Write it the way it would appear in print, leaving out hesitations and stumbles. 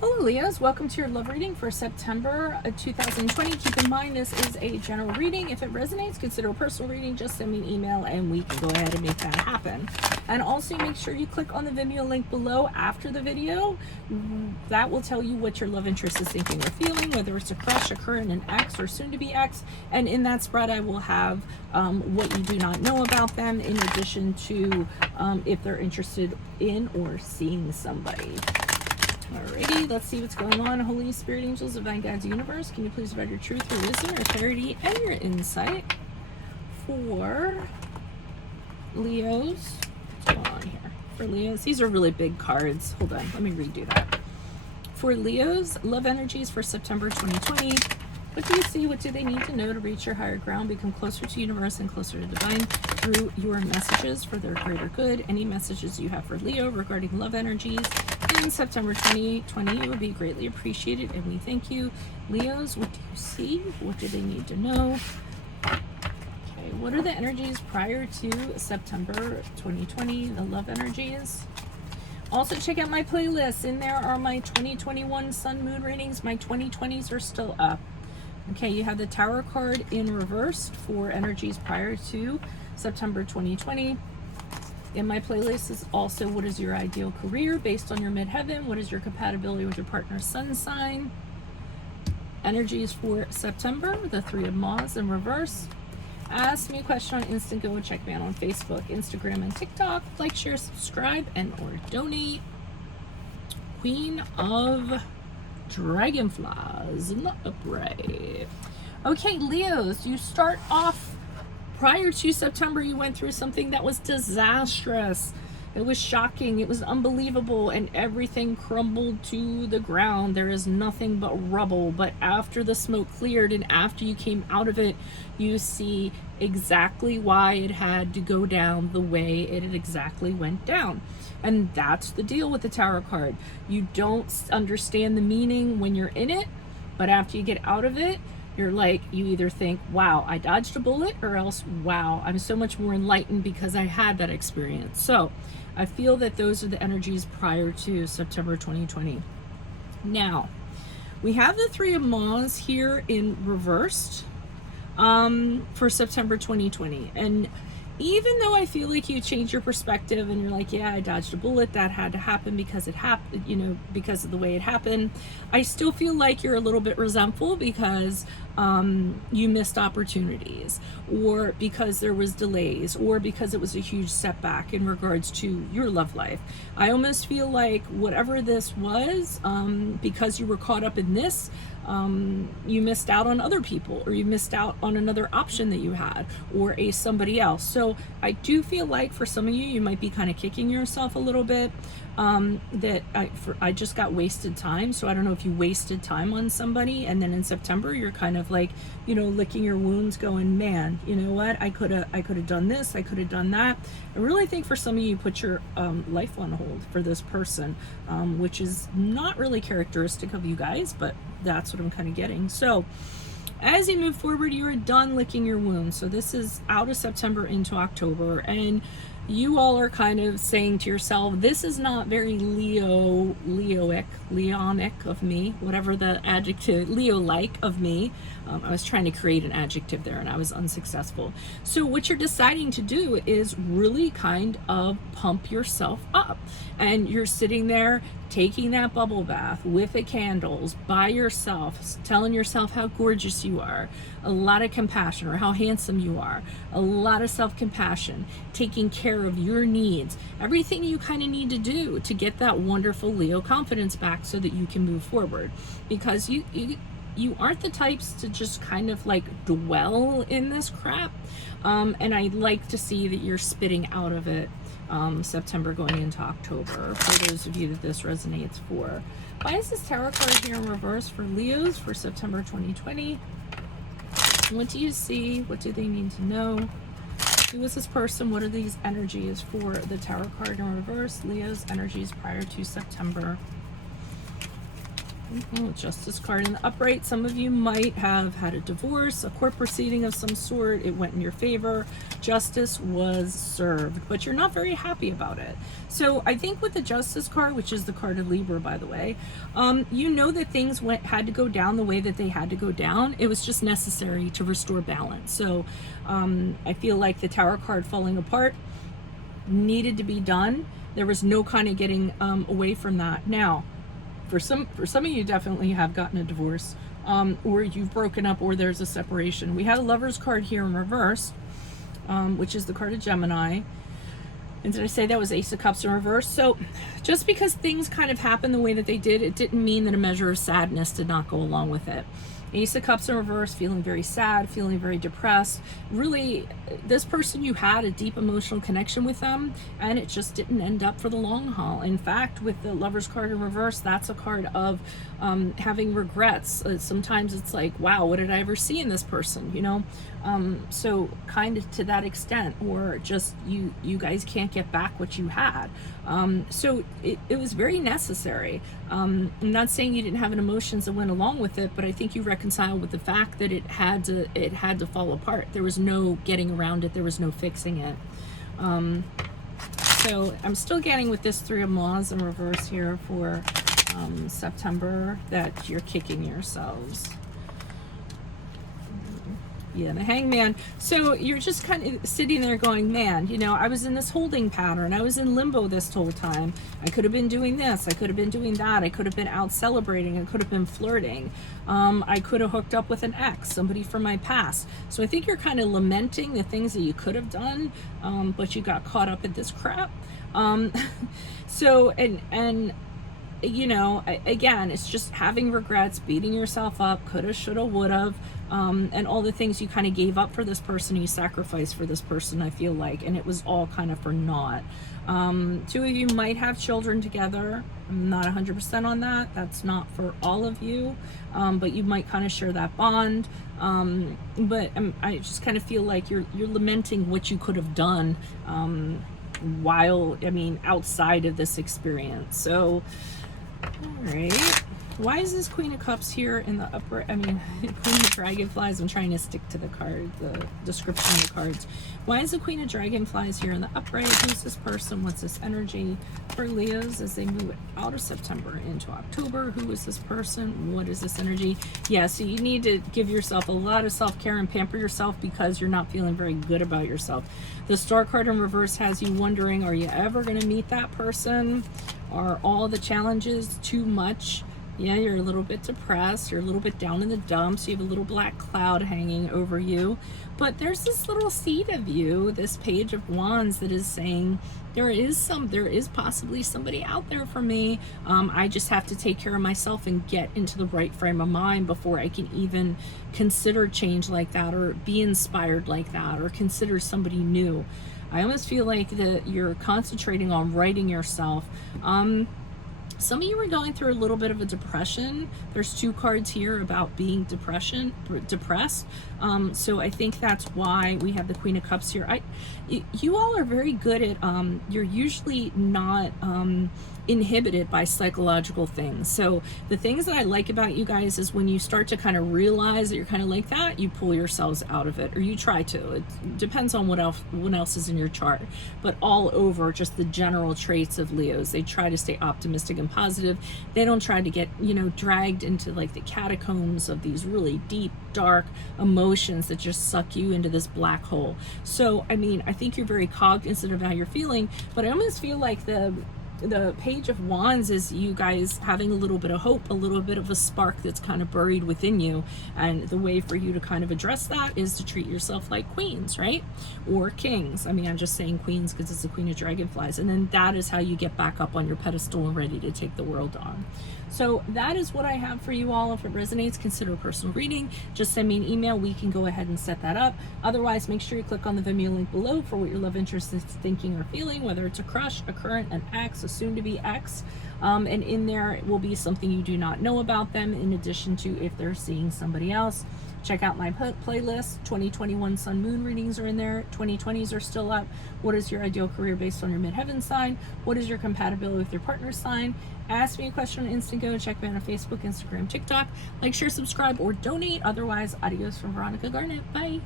Hello Leos, welcome to your love reading for September 2020. Keep in mind this is a general reading. If it resonates, consider a personal reading. Just send me an email and we can go ahead and make that happen. And also make sure you click on the Vimeo link below after the video. That will tell you what your love interest is thinking or feeling, whether it's a crush, a current, an ex, or soon to be ex. And in that spread I will have what you do not know about them, in addition to if they're interested in or seeing somebody. Alrighty, let's see what's going on. Holy Spirit, angels, divine guides, universe, can you please provide your truth, your wisdom, your clarity, and your insight for Leos? What's going on here? For Leos, these are really big cards. Hold on, let me redo that. For Leos, love energies for September 2020. What do you see? What do they need to know to reach your higher ground, become closer to universe and closer to divine through your messages for their greater good? Any messages you have for Leo regarding love energies in September 2020 would be greatly appreciated, and we thank you. Leos, what do you see? What do they need to know? Okay, what are the energies prior to September 2020, the love energies? Also check out my playlist. In there are my 2021 sun moon readings. My 2020s are still up. Okay, you have the Tower card in reverse for energies prior to September 2020. In my playlist is also what is your ideal career based on your midheaven, what is your compatibility with your partner's sun sign. Energies for September, the Three of Wands in reverse. Ask me a question on Instant Go. Check me out on Facebook, Instagram, and TikTok. Like, share, subscribe, and or donate. Queen of Dragonflies in the upright. Okay, Leos, you start off prior to September. You went through something that was disastrous. It was shocking. It was unbelievable, and everything crumbled to the ground. There is nothing but rubble. But after the smoke cleared and after you came out of it, you see exactly why it had to go down the way it exactly went down. And that's the deal with the Tower card. You don't understand the meaning when you're in it, but after you get out of it, you're like, you either think, wow, I dodged a bullet, or else, wow, I'm so much more enlightened because I had that experience. So I feel that those are the energies prior to September 2020. Now, we have the Three of Wands here in reversed for September 2020. And even though I feel like you change your perspective and you're like, yeah, I dodged a bullet, that had to happen because it happened, you know, because of the way it happened, I still feel like you're a little bit resentful because you missed opportunities, or because there was delays, or because it was a huge setback in regards to your love life. I almost feel like whatever this was, because you were caught up in this, you missed out on other people, or you missed out on another option that you had, or somebody else. So I do feel like for some of you, you might be kind of kicking yourself a little bit, that I just got wasted time. So I don't know if you wasted time on somebody, and then in September you're kind of like, you know, licking your wounds going, man, you know what, I could have done this, I could have done that. I really think for some of you, put your life on hold for this person, which is not really characteristic of you guys, but that's what I'm kind of getting. So as you move forward, you're done licking your wounds. So this is out of September into October, and you all are kind of saying to yourself, this is not very Leonic of me, whatever the adjective, Leo-like of me. I was trying to create an adjective there and I was unsuccessful. So what you're deciding to do is really kind of pump yourself up, and you're sitting there taking that bubble bath with the candles by yourself, telling yourself how gorgeous you are, a lot of compassion, or how handsome you are, a lot of self-compassion, taking care of your needs, everything you kind of need to do to get that wonderful Leo confidence back so that you can move forward. Because you aren't the types to just kind of like dwell in this crap, and I'd like to see that you're spitting out of it September going into October, for those of you that this resonates for. Why is this tarot card here in reverse for Leos for September 2020? What do you see? What do they need to know? Who is this person? What are these energies for the tarot card in reverse? Leo's energies prior to September. Justice card in the upright. Some of you might have had a divorce, a court proceeding of some sort. It went in your favor. Justice was served, but you're not very happy about it. So I think with the Justice card, which is the card of Libra, by the way, you know that things had to go down the way that they had to go down. It was just necessary to restore balance. So I feel like the Tower card falling apart needed to be done. There was no kind of getting away from that. Now, for some of you, definitely have gotten a divorce, or you've broken up, or there's a separation. We had a Lover's card here in reverse, which is the card of Gemini. And did I say that was Ace of Cups in reverse? So just because things kind of happened the way that they did, it didn't mean that a measure of sadness did not go along with it. Ace of Cups in reverse, feeling very sad, feeling very depressed. Really, this person, you had a deep emotional connection with them, and it just didn't end up for the long haul. In fact, with the Lover's card in reverse, that's a card of having regrets. Sometimes it's like, wow, what did I ever see in this person, you know? So kind of to that extent, or just you guys can't get back what you had. So it was very necessary. I'm not saying you didn't have an emotions that went along with it, but I think you reconciled with the fact that it had to fall apart. There was no getting around it. There was no fixing it. So I'm still getting with this Three of Wands in reverse here for September, that you're kicking yourselves. Yeah, the Hangman. So you're just kind of sitting there going, man, you know, I was in this holding pattern. I was in limbo this whole time. I could have been doing this. I could have been doing that. I could have been out celebrating. I could have been flirting. I could have hooked up with an ex, somebody from my past. So I think you're kind of lamenting the things that you could have done, but you got caught up in this crap. So, and you know, again, it's just having regrets, beating yourself up, coulda, shoulda, woulda, and all the things you kind of gave up for this person, you sacrificed for this person, I feel like, and it was all kind of for naught. Two of you might have children together. I'm not 100% on that. That's not for all of you, but you might kind of share that bond. But I just kind of feel like you're lamenting what you could have done while, I mean, outside of this experience. So, all right. Why is this Queen of Cups here in the upper, Queen of Dragonflies? I'm trying to stick to the card, the description of the cards. Why is the Queen of Dragonflies here in the upright? Who's this person? What's this energy for Leos as they move out of September into October? Who is this person? What is this energy? Yeah, so you need to give yourself a lot of self-care and pamper yourself because you're not feeling very good about yourself. The Star card in reverse has you wondering, are you ever going to meet that person? Are all the challenges too much? Yeah, you're a little bit depressed. You're a little bit down in the dumps. You have a little black cloud hanging over you. But there's this little seed of you, this Page of Wands, that is saying, there is possibly somebody out there for me. I just have to take care of myself and get into the right frame of mind before I can even consider change like that, or be inspired like that, or consider somebody new. I almost feel like that you're concentrating on writing yourself. Some of you are going through a little bit of a depression. There's two cards here about being depressed. So I think that's why we have the Queen of Cups here. You all are very good at, you're usually not inhibited by psychological things. So the things that I like about you guys is when you start to kind of realize that you're kind of like that, you pull yourselves out of it, or you try to. It depends on what else is in your chart. But all over, just the general traits of Leos, they try to stay optimistic and positive. They don't try to get, you know, dragged into like the catacombs of these really deep, dark emotions that just suck you into this black hole. So, I mean, I think you're very cognizant of how you're feeling, but I almost feel like the Page of Wands is you guys having a little bit of hope, a little bit of a spark that's kind of buried within you. And the way for you to kind of address that is to treat yourself like queens, right? Or kings. I mean, I'm just saying queens because it's the Queen of Dragonflies. And then that is how you get back up on your pedestal and ready to take the world on. So that is what I have for you all. If it resonates, consider a personal reading. Just send me an email. We can go ahead and set that up. Otherwise, make sure you click on the Vimeo link below for what your love interest is thinking or feeling, whether it's a crush, a current, an ex, a soon-to-be ex. And in there will be something you do not know about them, in addition to if they're seeing somebody else. Check out my playlist. 2021 Sun Moon readings are in there. 2020s are still up. What is your ideal career based on your midheaven sign? What is your compatibility with your partner's sign? Ask me a question on Instant Go. Check me out on Facebook, Instagram, TikTok. Like, share, subscribe, or donate. Otherwise, adios from Veronica Garnett. Bye.